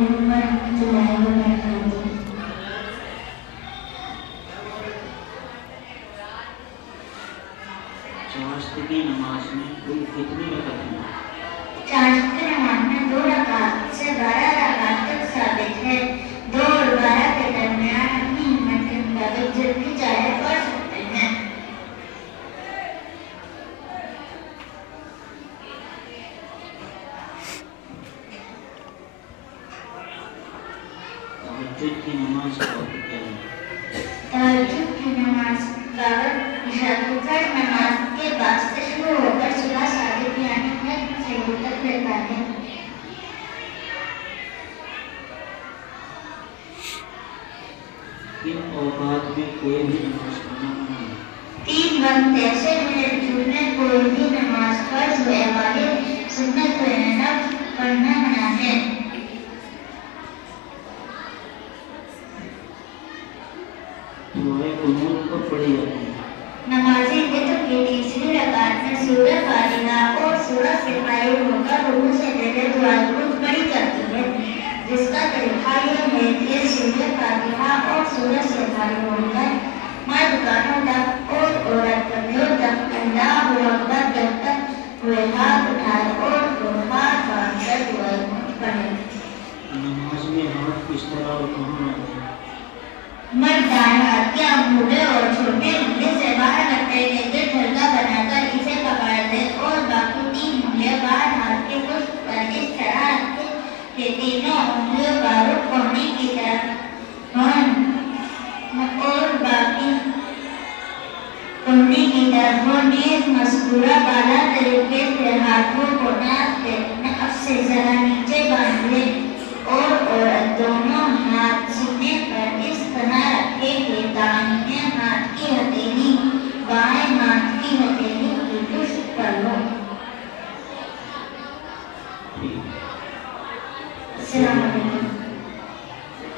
علیکم ورحمۃ اللہ وبرکاتہ۔ چاشت کی نماز میں کل کتنی رکعت ہیں؟ چاشت کی نماز میں 2 رکعت سے 12 رکعت تک ثابت ہے۔ 2 اور 12 کے درمیان اپنی ہمت کے مطابق جتنی چاہے پڑھ سکتے ہیں۔ تہجد کی نماز کا وقت کیا ہے؟ تہجد کی نماز کا وقت عشاء کی فرض نماز کے بعد سے شروع ہو کر صبح صادق یعنی فجر تک رہتا ہے۔ کن اوقات میں کوئی بھی نماز پڑھنا منع ہے؟ 3 وقت ایسے ہیں جن میں کوئی بھی نماز فرض ہوئے واجب سنت ہوئے نفل پڑھنا منع ہے۔ دعائے قنوت کب پڑھی جاتی ہے؟ نمازی وتر کی تیسری رکعت میں سورہ فاتحہ اور سورہ سے فارغ ہو کر رکوع سے پہلے دعائے قنوت پڑھی جاتی ہے، جس کا طریقہ یہ ہے کہ سورہ فاتحہ اور سورہ سے فارغ ہو کر مرد کانوں تک اور عورت کندھوں تک اللہ اکبر جب تک ہوئے ہاتھ اٹھائے اور ہاتھ باندھ کر دعائے قنوت پڑھے۔ نماز میں ہاتھ کس طرح اور کہاں آتے ہیں؟ مرد دائیں ہاتھ کے انگوٹھے اور چھوٹے انگلی سے باہر رکھتے ہیں، پھر ڈھلکا بنا کر اسے پکڑتے اور باقی 3 انگلیاں باہر ہاتھ کے پشت پر اس طرح رکھتے کہ تینوں انگلیوں کا رخ کوہنی کی طرف اور باقی کوہنی کی طرف ہو۔ نیز مذکورہ بالا طریقے سے ہاتھوں کو ناف سے ذرا نیچے باندھ لے اور عورت دونوں ہاتھ سینے پر اس طرح رکھے کہ دائیں ہاتھ کی ہتھیلی بائیں ہاتھ کی ہتھیلی کی پشت پر ہو۔ السلام علیکم۔